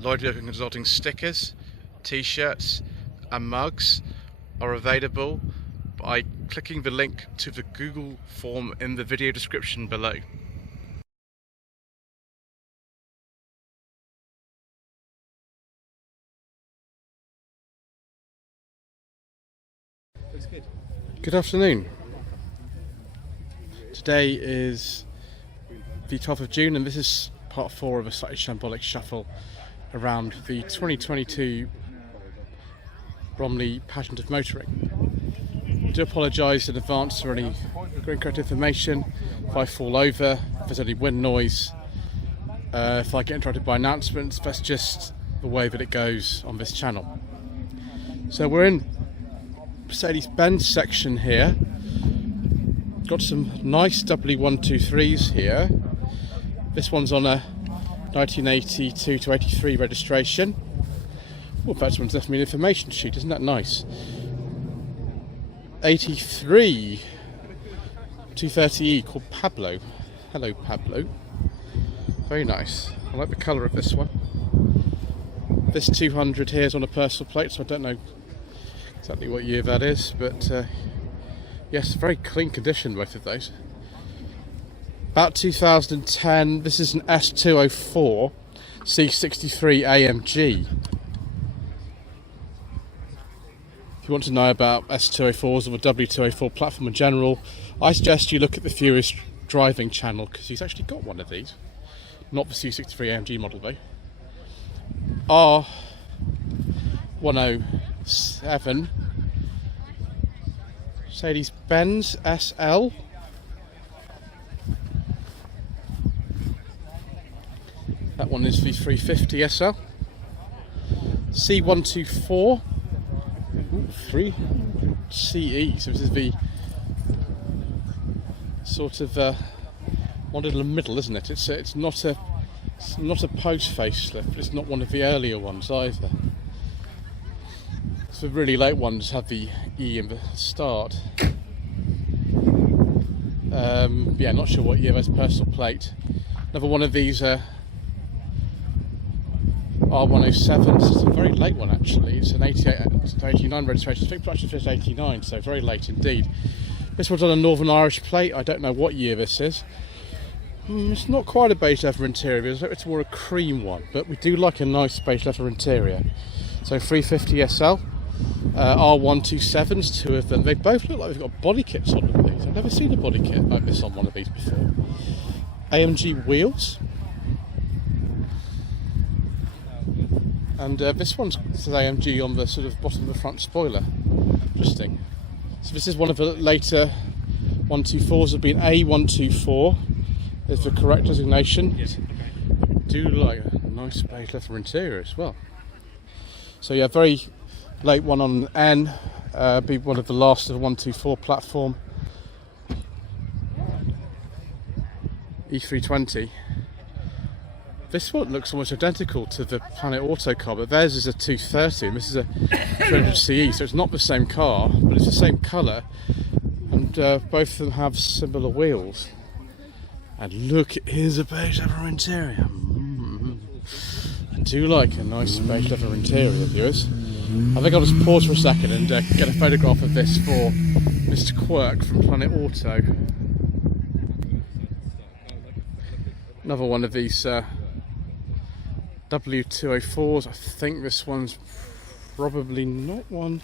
Lloyd Young Consulting stickers, t-shirts and mugs are available by clicking the link to the Google form in the video description below. Good afternoon. Today is the 12th of June and this is part 4 of a slightly shambolic shuffle around the 2022 Bromley Pageant of Motoring. I do apologise in advance for any incorrect information, if I fall over, if there's any wind noise, if I get interrupted by announcements. That's just the way that it goes on this channel. So we're in Mercedes-Benz section here. Got some nice W123s here. This one's on a 1982 to 83 registration. Well, that one's definitely an information sheet, isn't that nice? 83 230E called Pablo. Hello Pablo. Very nice. I like the colour of this one. This 200 here is on a personal plate, so I don't know exactly what year that is, but yes, very clean condition, both of those. About 2010, this is an S204 C63 AMG. If you want to know about S204s or the W204 platform in general, I suggest you look at the Furious Driving channel, because he's actually got one of these. Not the C63 AMG model though. R107 Mercedes-Benz SL. That one is the 350 SL. C124 3 CE. So this is the sort of one in the middle, isn't it? It's not a post facelift, but it's not one of the earlier ones either. So the really late ones have the E in the start. Yeah, not sure what year. There's personal plate. Another one of these R107s. It's a very late one actually. It's an 88 to 89 registration. I think production finished 89, so very late indeed. This one's on a Northern Irish plate. I don't know what year this is. It's not quite a beige leather interior. It's more a cream one, but we do like a nice beige leather interior. So 350 SL. R127s, two of them. They both look like they've got body kits on them. These. I've never seen a body kit like this on one of these before. AMG wheels. And this one's AMG on the sort of bottom of the front spoiler. Interesting. So this is one of the later 124s. It'll be an A124. There's the correct designation. I do like a nice beige leather interior as well. So yeah, very late one on N. Be one of the last of the 124 platform. E320. This one looks almost identical to the Planet Auto car, but theirs is a 230 and this is a 200 CE, so it's not the same car, but it's the same colour, and both of them have similar wheels. And look, here's a beige leather interior. I do like a nice beige leather interior, viewers. I think I'll just pause for a second and get a photograph of this for Mr. Quirk from Planet Auto. Another one of these W204s. I think this one's probably not one.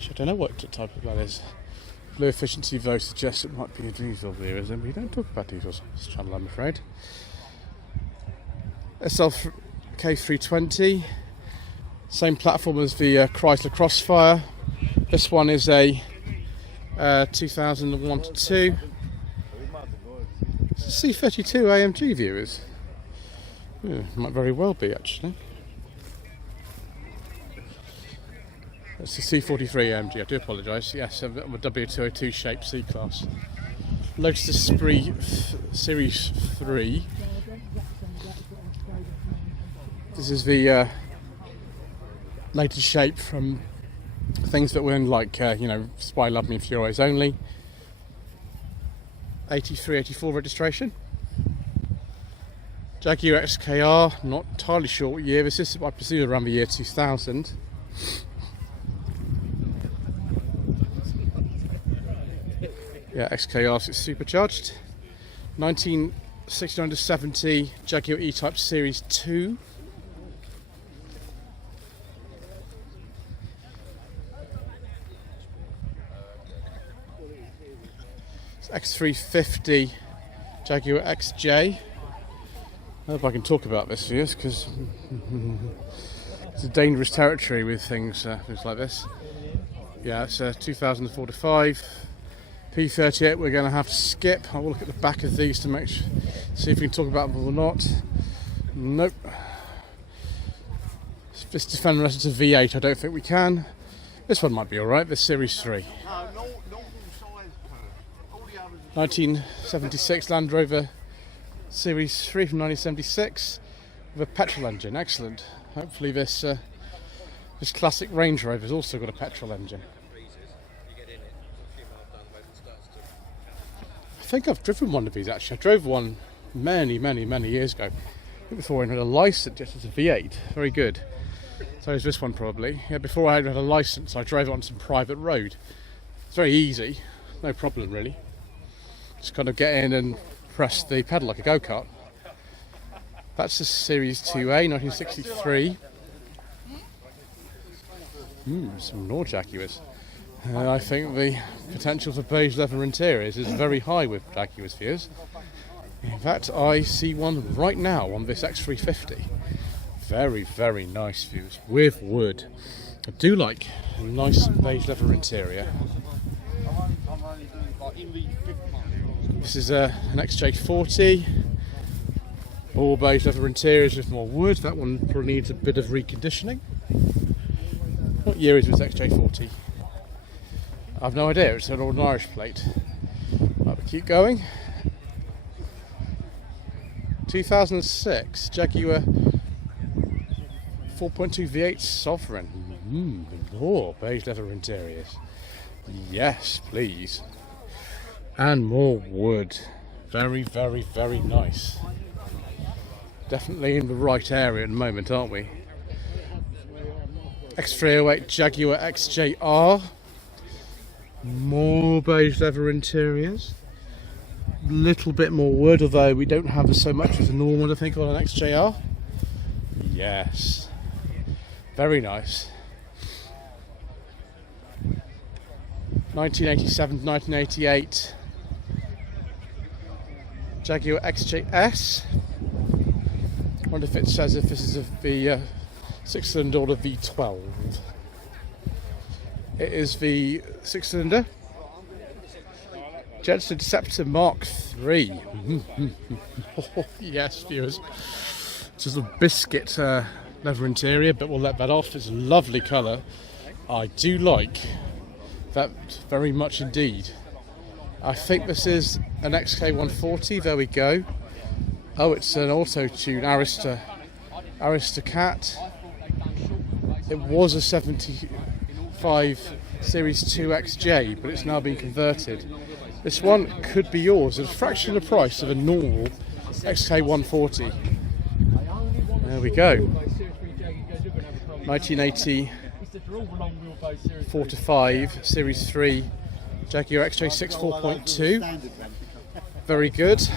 I don't know what type of that is. Blue efficiency though suggests it might be a diesel viewers, and we don't talk about diesels on this channel, I'm afraid. SLK320, same platform as the Chrysler Crossfire. This one is a 2001 to 2. It's a C32 AMG viewers. Yeah, might very well be actually. It's a C43 AMG, I do apologise. Yes, I'm a W202 shaped C-Class. Lotus Esprit Series 3. This is the latest shape from things that were in, like, Spy Love Me and Furious Only. 83, 84 registration. Jaguar XKR, not entirely sure what year this is, I presume around the year 2000. Yeah, XKR, it's supercharged. 1969 to 70 Jaguar E-Type Series 2. X350 Jaguar XJ. I don't know if I can talk about this for you because it's a dangerous territory with things like this. Yeah, it's 2004 to 5 P38. We're going to have to skip. I will look at the back of these to make sure, see if we can talk about them or not. Nope. This Defender S is a V8. I don't think we can. This one might be alright. This Series 3. 1976 Land Rover Series 3 from 1976 with a petrol engine. Excellent. Hopefully this classic Range Rover has also got a petrol engine. I think I've driven one of these actually. I drove one many years ago. Before I had a license, just as a V8. Very good. So is this one probably. Yeah, before I had a license I drove it on some private road. It's very easy, no problem really. Just kind of get in and press the pedal like a go-kart. That's the Series 2A, 1963. Some more Jaguars. I think the potential for beige leather interiors is very high with Jaguars viewers. In fact, I see one right now on this X350. Very nice views with wood. I do like a nice beige leather interior. This is an XJ40, all beige leather interiors with more wood. That one probably needs a bit of reconditioning. What year is this XJ40? I've no idea, it's an old Irish plate. Right, we keep going. 2006 Jaguar 4.2 V8 Sovereign. More beige leather interiors. Yes, please. And more wood. Very nice. Definitely in the right area at the moment, aren't we? X308 Jaguar XJR. More beige leather interiors. Little bit more wood, although we don't have so much as a normal, I think, on an XJR. Yes. Very nice. 1987 to 1988 Jaguar XJS. I wonder if it says if this is the 6-cylinder or the V12. It is the 6-cylinder. Jetstar Interceptor Mark III. Oh, yes, viewers. It's just a biscuit leather interior, but we'll let that off. It's a lovely colour. I do like that very much indeed. I think this is an XK140. There we go. Oh, it's an auto-tune Arista Cat. It was a 75 Series 2 XJ, but it's now been converted. This one could be yours at a fraction of the price of a normal XK140. There we go. 1980 4 to 5 Series 3 Jaguar XJ6 4.2. Very good.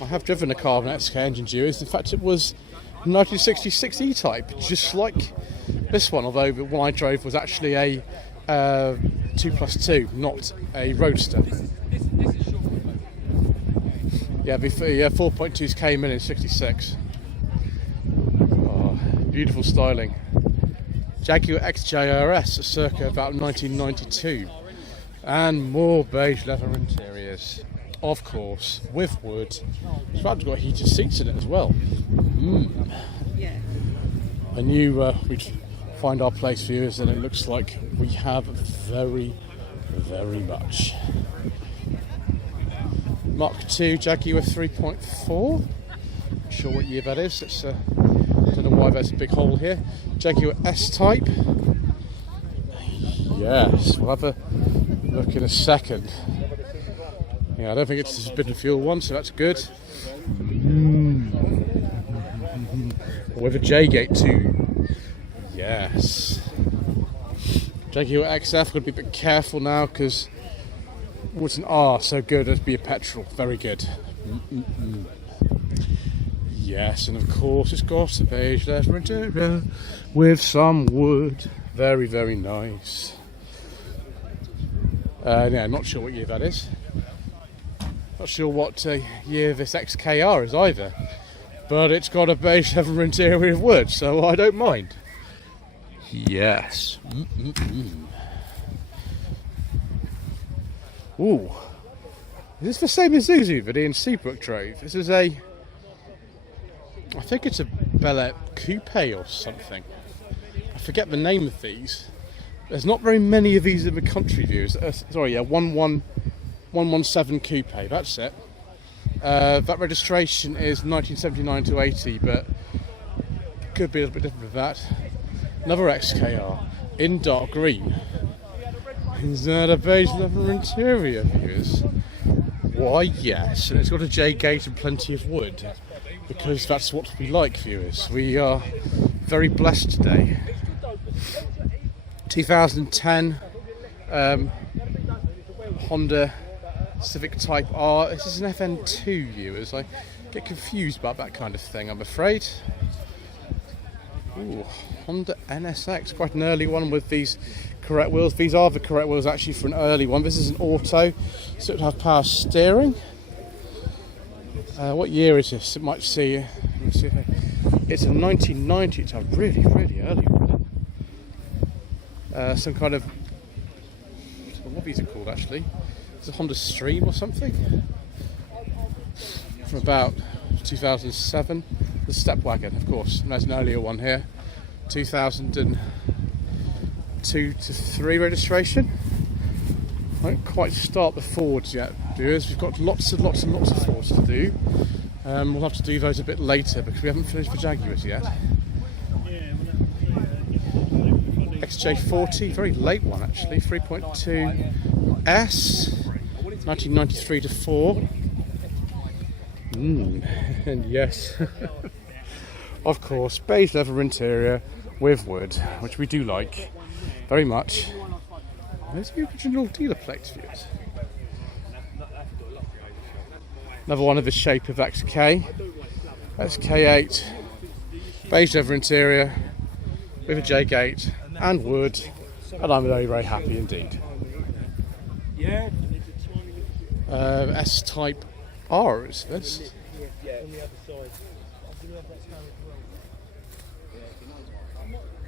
I have driven a car with an XK engine viewers. In fact, it was 1966 E-Type, just like this one, although the one I drove was actually a 2+2, not a Roadster. Yeah, the 4.2s came in 66. Oh, beautiful styling. Jaguar XJRS, circa about 1992. And more beige leather interiors, of course, with wood. It's about got heated seats in it as well. I knew we'd find our place, viewers, and it looks like we have very much. Mark II Jaguar 3.4. Not sure what year that is. It's don't know why there's a big hole here. Jaguar S-Type. Yes, we'll have a look in a second. Yeah, I don't think it's a forbidden fuel one, so that's good. With a J-gate too. Yes. Jaguar XF, got to be a bit careful now because what's an R so good as be a petrol. Very good. Yes, and of course it's got a beige leather interior with some wood. Very, very nice. Yeah, not sure what year that is. Not sure what year this XKR is either. But it's got a beige leather interior with wood, so I don't mind. Yes. Ooh. Is this the same as Zuzu that Ian Seabrook drove? This is a... I think it's a Bel Air Coupe or something. I forget the name of these. There's not very many of these in the country, viewers. Sorry, yeah, 117 Coupe, that's it. That registration is 1979 to 80, but it could be a little bit different with that. Another XKR in dark green. Is that a beige leather interior, viewers? Why, yes, and it's got a J-gate and plenty of wood, because that's what we like, viewers. We are very blessed today. 2010 Honda Civic Type R. This is an FN2, viewers. I get confused about that kind of thing, I'm afraid. Ooh, Honda NSX, quite an early one with these correct wheels. These are the correct wheels actually for an early one. This is an auto, so it would have power steering. What year is this? It might see. Let's see. It's a 1990. It's a really, really early one. Some kind of, what are these called actually? It's a Honda Stream or something. From about 2007. The Step Wagon, of course. And there's an earlier one here. 2002 to 3 registration. I don't quite start the Fords yet, viewers. We've got lots and lots of Fords to do. We'll have to do those a bit later because we haven't finished the Jaguars yet. XJ40, very late one actually, 3.2 S, 1993 to 4. And yes, of course, beige leather interior with wood, which we do like very much. There's the original dealer plate, viewers. Another one of the shape of XK. XK8, beige leather interior with a J-gate and wood, and I'm very, very happy indeed. S-Type R is this.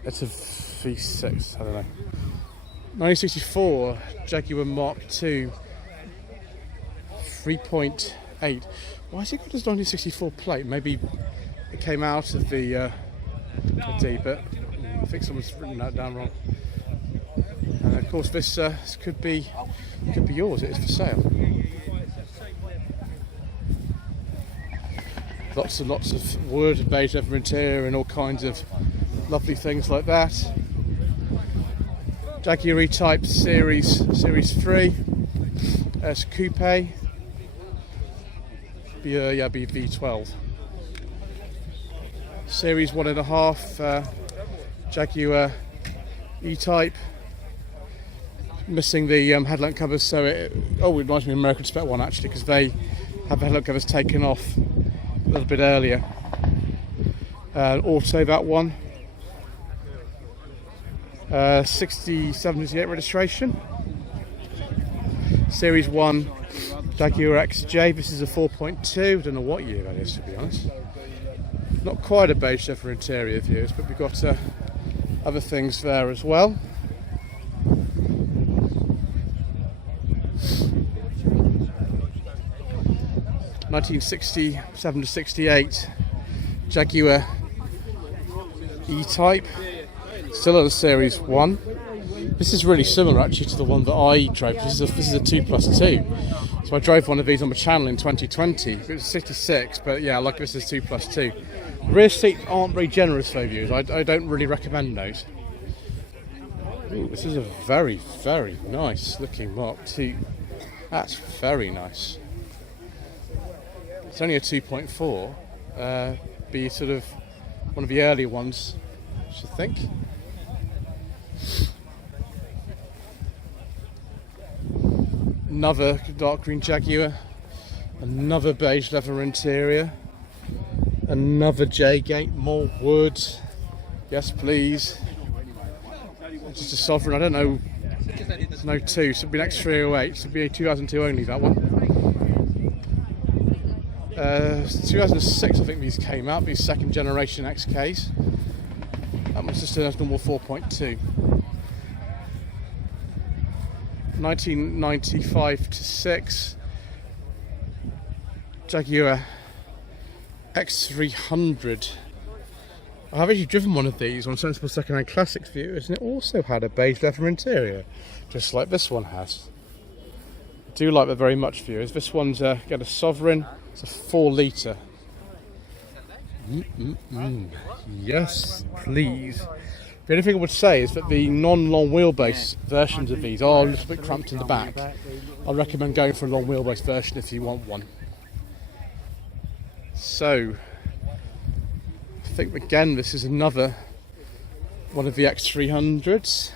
It's a V6, I don't know. 1964 Jaguar Mark II 3.8. Why has it got this 1964 plate? Maybe it came out of the D, but I think someone's written that down wrong. And of course, this could be yours. It is for sale. Lots and lots of wood, beige leather interior, and all kinds of lovely things like that. Jaguar E-Type Series 3. It's coupe. Be V12. Series 1.5 Jaguar E-Type. Missing the headlamp covers, so it reminds me of American Spec one actually, because they have the headlamp covers taken off a little bit earlier. Auto, that one. 67-68 registration. Series 1 Jaguar XJ. This is a 4.2. I don't know what year that is, to be honest. Not quite a beige leather interior, viewers, but we've got other things there as well. (1967 to 68) Jaguar E-Type. Still at the Series 1. This is really similar actually to the one that I drove. This is a 2+2. So I drove one of these on the channel in 2020. It was 66, but yeah, like this is 2+2. Rear seats aren't very generous though, viewers. I don't really recommend those. Ooh, this is a very, very nice looking Mark II That's very nice. It's only a 2.4. Be sort of one of the earlier ones, I should think. Another dark green Jaguar. Another beige leather interior. Another J-gate, more wood. Yes, please. Just a sovereign. I don't know. There's no 2, so it'd be an X308. So it'd be a 2002 only, that one. 2006, I think these came out. These second generation XKs. That one's just a normal 4.2. 1995 to 6. Jaguar X300. I've actually driven one of these on Sensible Secondhand Classics Viewers, and it also had a beige leather interior, just like this one has. I do like that very much, viewers. This one's got a Sovereign. It's a 4 litre. Yes, please. The only thing I would say is that the non-long wheelbase versions of these are a little bit cramped in the back. I recommend going for a long wheelbase version if you want one. So, I think again this is another one of the X300s.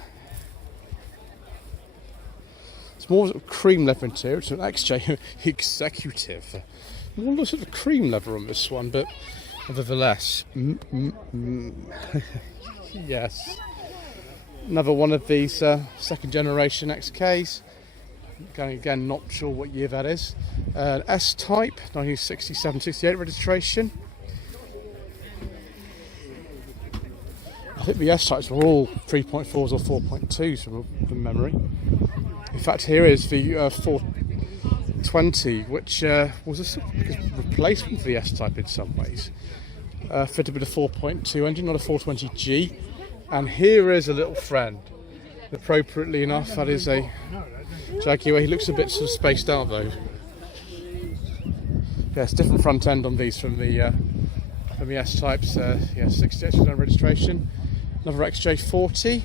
It's more of a cream leather interior. It's an XJ Executive. More sort of cream leather on this one, but nevertheless. Yes. Another one of these second generation XKs. Again, not sure what year that is. S-Type, 1967-68 registration. I think the S-Types were all 3.4s or 4.2s from memory. In fact, here is the 420, which was a sort of replacement for the S-Type in some ways. Fitted with a 4.2 engine, not a 420G. And here is a little friend. Appropriately enough, that is a Jaguar. He looks a bit sort of spaced out though. Yes, different front end on these from the S-Types. Yeah, 68 registration. Another XJ40.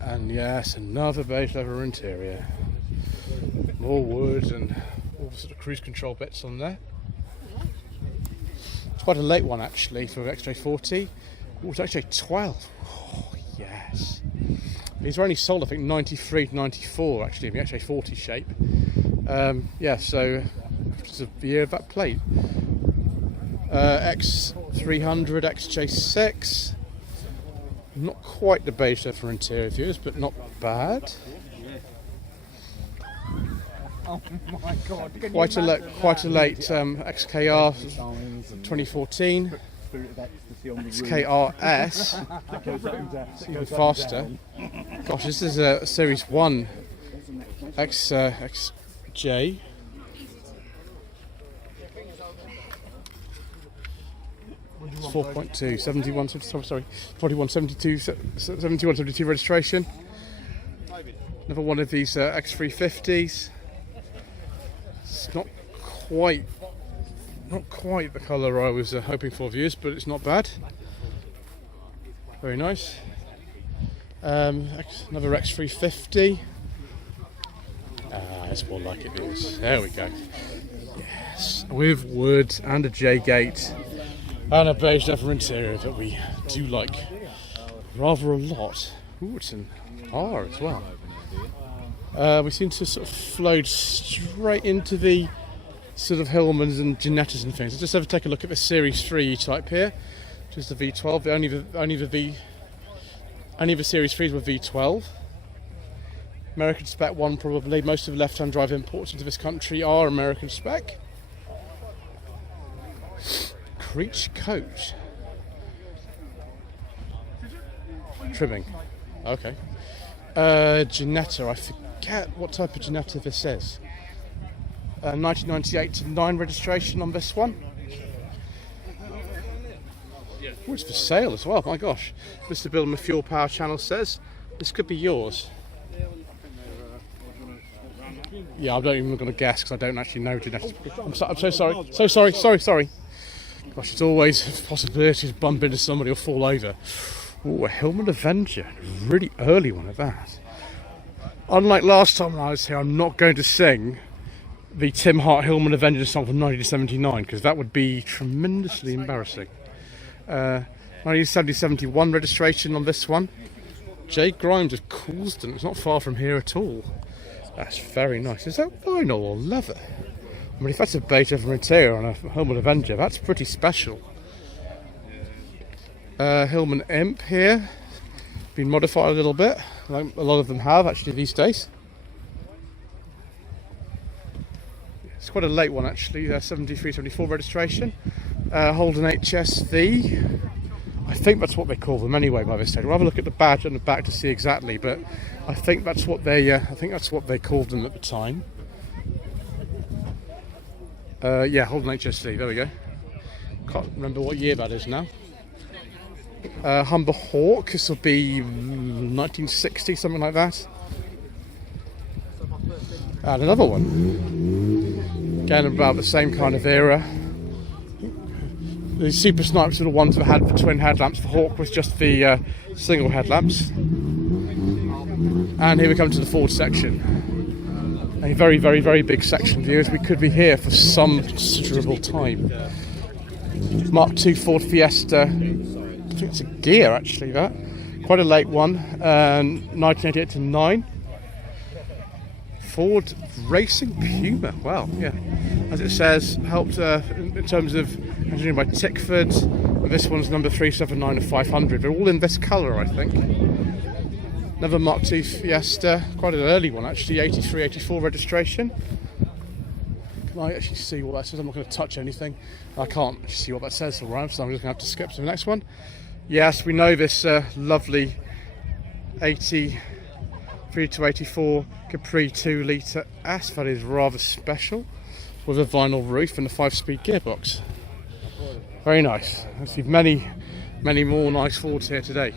And yes, another beige leather interior. More wood and all the sort of cruise control bits on there. It's quite a late one actually for XJ40. Oh, it's XJ12. Oh, yes. These were only sold, I think, 93 to 94 actually in the XJ40 shape. Yeah, so just the year of that plate. X300, XJ6. Not quite the beige leather interior viewers, but not bad. Oh my God! Quite a late XKR 2014. XKRS, even faster. Gosh, this is a Series 1 XJ. It's 4.2, 71, sorry, 41, 72, 71, 72 registration. Another one of these X350s. It's not quite the colour I was hoping for, viewers, but it's not bad. Very nice. Another X350. It's more like it is. There we go. Yes, with wood and a J-gate and a beige leather interior that we do like rather a lot. Ooh, it's an R as well. We seem to sort of flowed straight into the sort of Hillmans and Ginettas and things. Let's just have a take a look at the Series 3 type here, which is the V12. Only the Series 3s were V12. American spec one probably. Most of the left-hand drive imports into this country are American spec. Creech coach. Trimming. Okay. Ginetta. I forget what type of Ginetta this is. 1998 to 9 registration on this one. Oh, it's for sale as well. My gosh. Mr. Bill, my Fuel Power channel says this could be yours. Yeah, I'm not even going to guess because I don't actually know Ginetta. I'm so sorry. Sorry. Gosh, it's always a possibility to bump into somebody or fall over. Ooh, a Hillman Avenger, a really early one at that. Unlike last time when I was here, I'm not going to sing the Tim Hart Hillman Avenger song from 1979 because that would be tremendously embarrassing. 1970-71 registration on this one. Jay Grimes of Coulsdon. It's not far from here at all. That's very nice. Is that vinyl or leather? I mean, if that's a Beethoven interior on a Hillman Avenger, that's pretty special. Hillman Imp here. Been modified a little bit, like a lot of them have actually these days. It's quite a late one actually, 73-74 registration. Holden HSV. I think that's what they call them anyway by this stage. We'll have a look at the badge on the back to see exactly, but I think that's what they called them at the time. Yeah, Holden HSV. There we go. Can't remember what year that is now. Humber Hawk. This will be 1960, something like that. And another one. Again, about the same kind of era. The Super Snipes were the ones that had the twin headlamps. The Hawk was just the single headlamps. And here we come to the Ford section. A very, very, very big section, viewers. We could be here for some considerable time. Mark II Ford Fiesta. I think it's a gear actually, that. Quite a late one. 1988 to 9. Ford Racing Puma. Wow, yeah. As it says, helped in terms of engineering by Tickford. And this one's number 379 of 500. They're all in this colour, I think. Another Mark II Fiesta. Quite an early one actually, 83, 84 registration. Can I actually see what that says? I'm not going to touch anything. I can't actually see what that says, alright, so I'm just going to have to skip to the next one. Yes, we know this lovely 83 to 84 Capri 2 litre S. That is rather special, with a vinyl roof and a 5-speed gearbox. Very nice. I see many, many more nice Fords here today.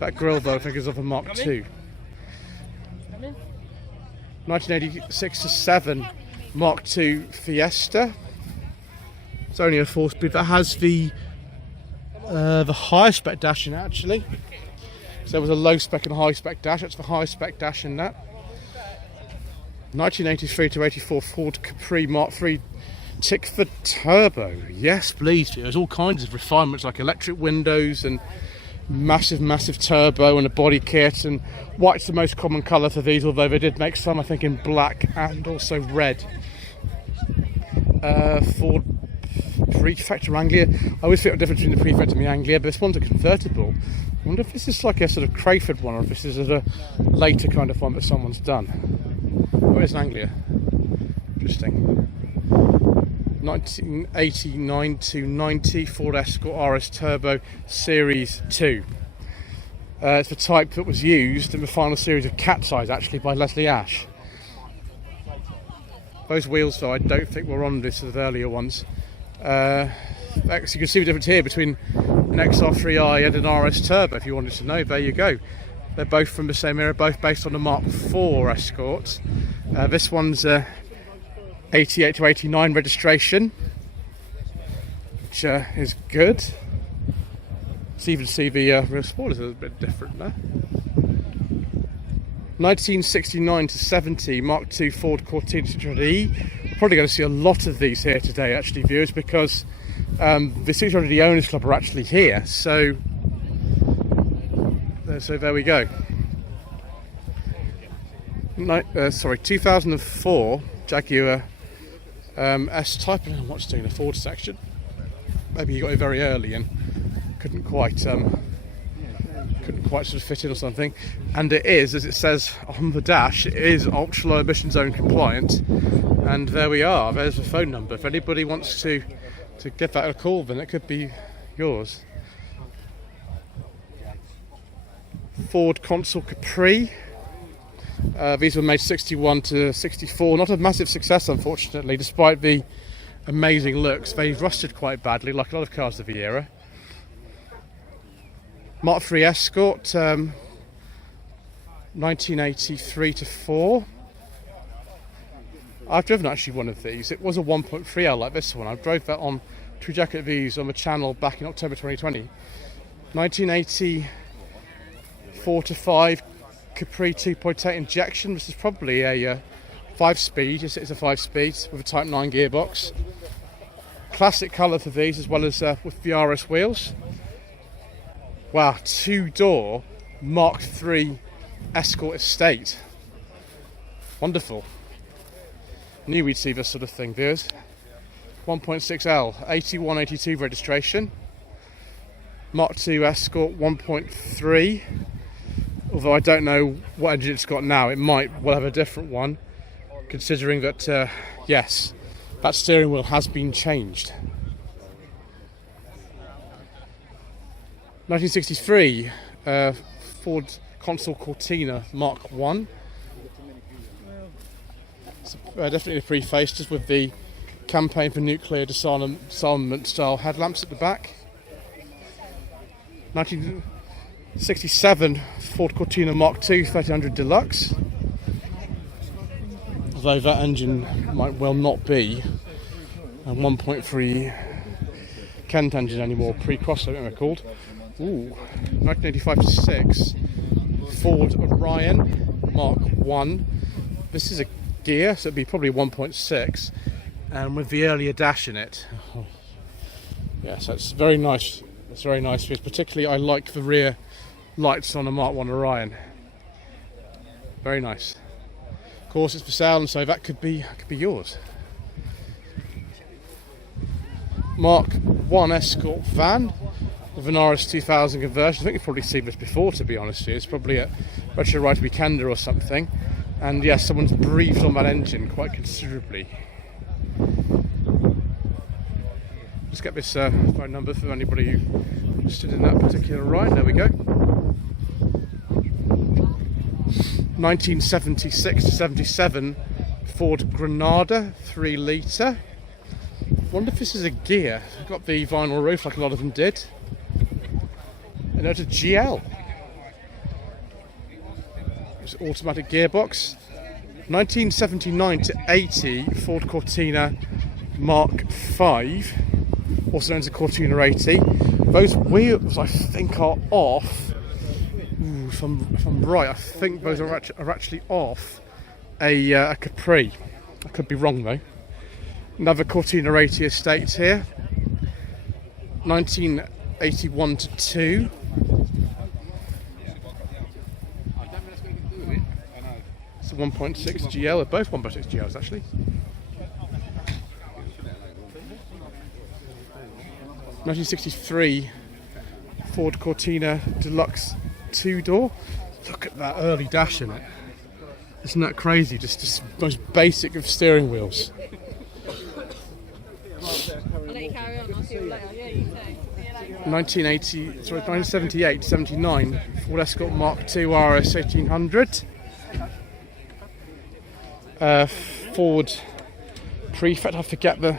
That grille though I think is of a Mark II. 1986 to 7 Mark II Fiesta. It's only a 4-speed that has the higher spec dash in it actually. So there was a low spec and a high spec dash. That's the high spec dash in that. 1983 to 84 Ford Capri Mark III Tickford Turbo. Yes, please. There's all kinds of refinements like electric windows and massive turbo and a body kit, and white's the most common colour for these, although they did make some I think in black and also red. Ford Prefect Anglia. I always feel the difference between the Prefect and the Anglia, but this one's a convertible. I wonder if this is like a sort of Crayford one or if this is a later kind of one that someone's done. Where's an Anglia? Interesting. 1989 to 90 Ford Escort RS Turbo Series 2. It's the type that was used in the final series of Cat's Eyes actually by Leslie Ash. Those wheels though I don't think were on this of the earlier ones. Actually you can see the difference here between an XR3i and an RS Turbo if you wanted to know. There you go. They're both from the same era, both based on the Mark IV Escort. This one's 88 to 89 registration, which is good. So even see the rear spoilers are a bit different there. 1969 to 70 Mark II Ford Cortina Citroen E. We're probably going to see a lot of these here today actually, viewers, because the 600E Owners Club are actually here, so there we go. 2004 Jaguar S-Type. I don't know what's doing the Ford section. Maybe you got it very early and couldn't quite sort of fit in or something. And it is, as it says on the dash, it is ultra low emission zone compliant. And there we are. There's the phone number. If anybody wants to give that a call, then it could be yours. Ford Consul Capri. These were made 61 to 64. Not a massive success, unfortunately, despite the amazing looks. They rusted quite badly, like a lot of cars of the era. Mark III Escort, 1983 to 4. I've driven actually one of these. It was a 1.3L like this one. I drove that on True Jacket Views on the channel back in October 2020. 1982 4 to 5 Capri 2.8 injection. This is probably a 5-speed. Yes, it's a 5-speed with a Type 9 gearbox. Classic colour for these, as well as with the RS wheels. Wow, 2-door Mark III Escort Estate. Wonderful. Knew we'd see this sort of thing, viewers. 1.6L, 8182 registration. Mark II Escort 1.3. Although I don't know what engine it's got now, it might well have a different one, considering that, yes, that steering wheel has been changed. 1963 Ford Consul Cortina Mark 1. It's definitely a pre-face, just with the campaign for nuclear disarmament style headlamps at the back. 1967 Ford Cortina Mark II 1300 Deluxe. Although that engine might well not be a 1.3 Kent engine anymore, pre-crossover they're called. Ooh, 1985 to 6 Ford Orion Mark 1. This is a gear, so it'd be probably 1.6, and with the earlier dash in it. Oh. Yeah, so it's very nice. It's very nice. Particularly, I like the rear lights on a Mark 1 Orion. Very nice. Of course, it's for sale, and so that could be yours. Mark 1 Escort van with an RS 2000 conversion. I think you've probably seen this before, to be honest with you. It's probably a Retro Ride Weekender or something. And yes, someone's breathed on that engine quite considerably. Let's get this phone number for anybody who's interested in that particular ride. There we go. 1976 to 77 Ford Granada 3 litre. Wonder if this is a gear. It's got the vinyl roof like a lot of them did. And it's a GL. It's an automatic gearbox. 1979 to 80 Ford Cortina Mark V, also known as a Cortina 80. Those wheels, I think, are off. Ooh, if I'm right, I think those are actually off a Capri. I could be wrong though. Another Cortina 80 estate here. 1981 to 2. It's a 1.6 GL. They're both 1.6 GLs actually. 1963 Ford Cortina Deluxe 2-door. Look at that early dash in it. Isn't that crazy? Just the most basic of steering wheels. I'll let you carry on, I'll see you later. Yeah, you say. 1978 79 Ford Escort Mark II RS 1800. Ford Prefect, I forget the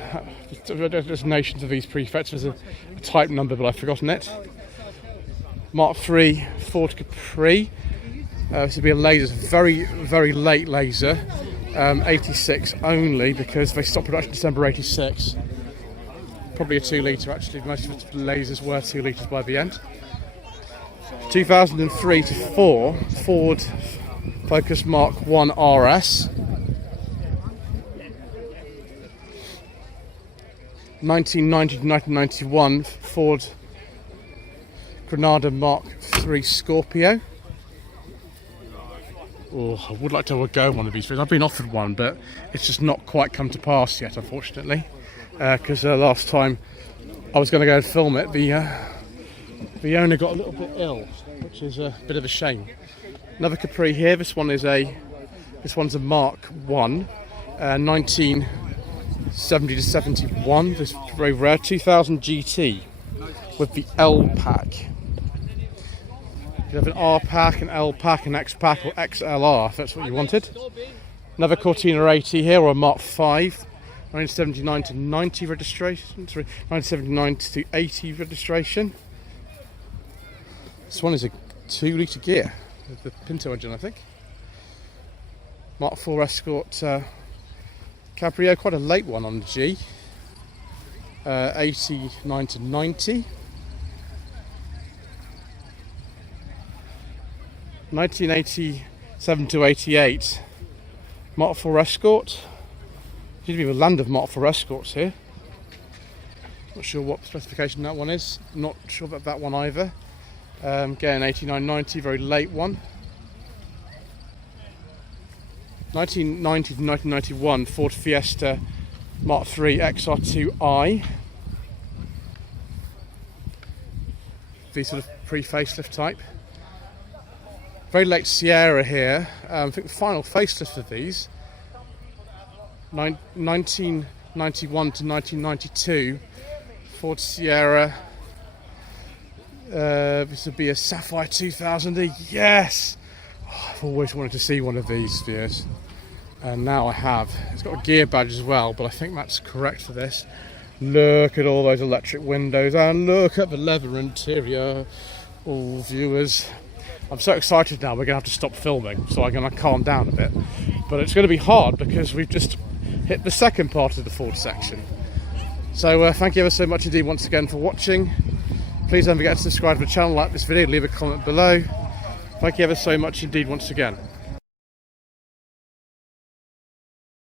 designations of these prefects. There's a type number, but I've forgotten it. Mark III Ford Capri. This would be a laser, very, very late laser. 86 only, because they stopped production December 86. Probably a 2 litre actually. Most of the lasers were 2 litres by the end. 2003 to 4 Ford Focus Mark I RS. 1990 to 1991 Ford Granada Mark III Scorpio. Oh, I would like to have a go at one of these things. I've been offered one, but it's just not quite come to pass yet, unfortunately. Because last time I was going to go and film it, the owner got a little bit ill, which is a bit of a shame. Another Capri here. This one's a Mark 1, 1970 to 71. This is very rare. 2000 GT with the L pack. You have an R pack, an L pack, an X pack, or XLR if that's what you wanted. Another Cortina 80 here, or a Mark 5. 1979 to 90 registration. Sorry, 1979 to 80 registration. This one is a 2 litre gear with the Pinto engine, I think. Mark IV Escort Cabrio, quite a late one on the G. 89 to 90. 1987 to 88. Mark IV Escort. Seems to be a land of Mark IV Escorts here. Not sure what specification that one is. Not sure about that one either. Again, 89-90, very late one. 1990 to 1991, Ford Fiesta Mark III XR2i. The sort of pre-facelift type. Very late Sierra here. I think the final facelift of these. 1991 to 1992. Ford Sierra. This would be a Sapphire 2000E. Yes! Oh, I've always wanted to see one of these, viewers. And now I have. It's got a gear badge as well, but I think that's correct for this. Look at all those electric windows and look at the leather interior. Oh, viewers. I'm so excited now we're going to have to stop filming, so I'm going to calm down a bit. But it's going to be hard because we've just hit the second part of the Ford section. So thank you ever so much indeed once again for watching. Please don't forget to subscribe to the channel, like this video, leave a comment below. Thank you ever so much indeed once again.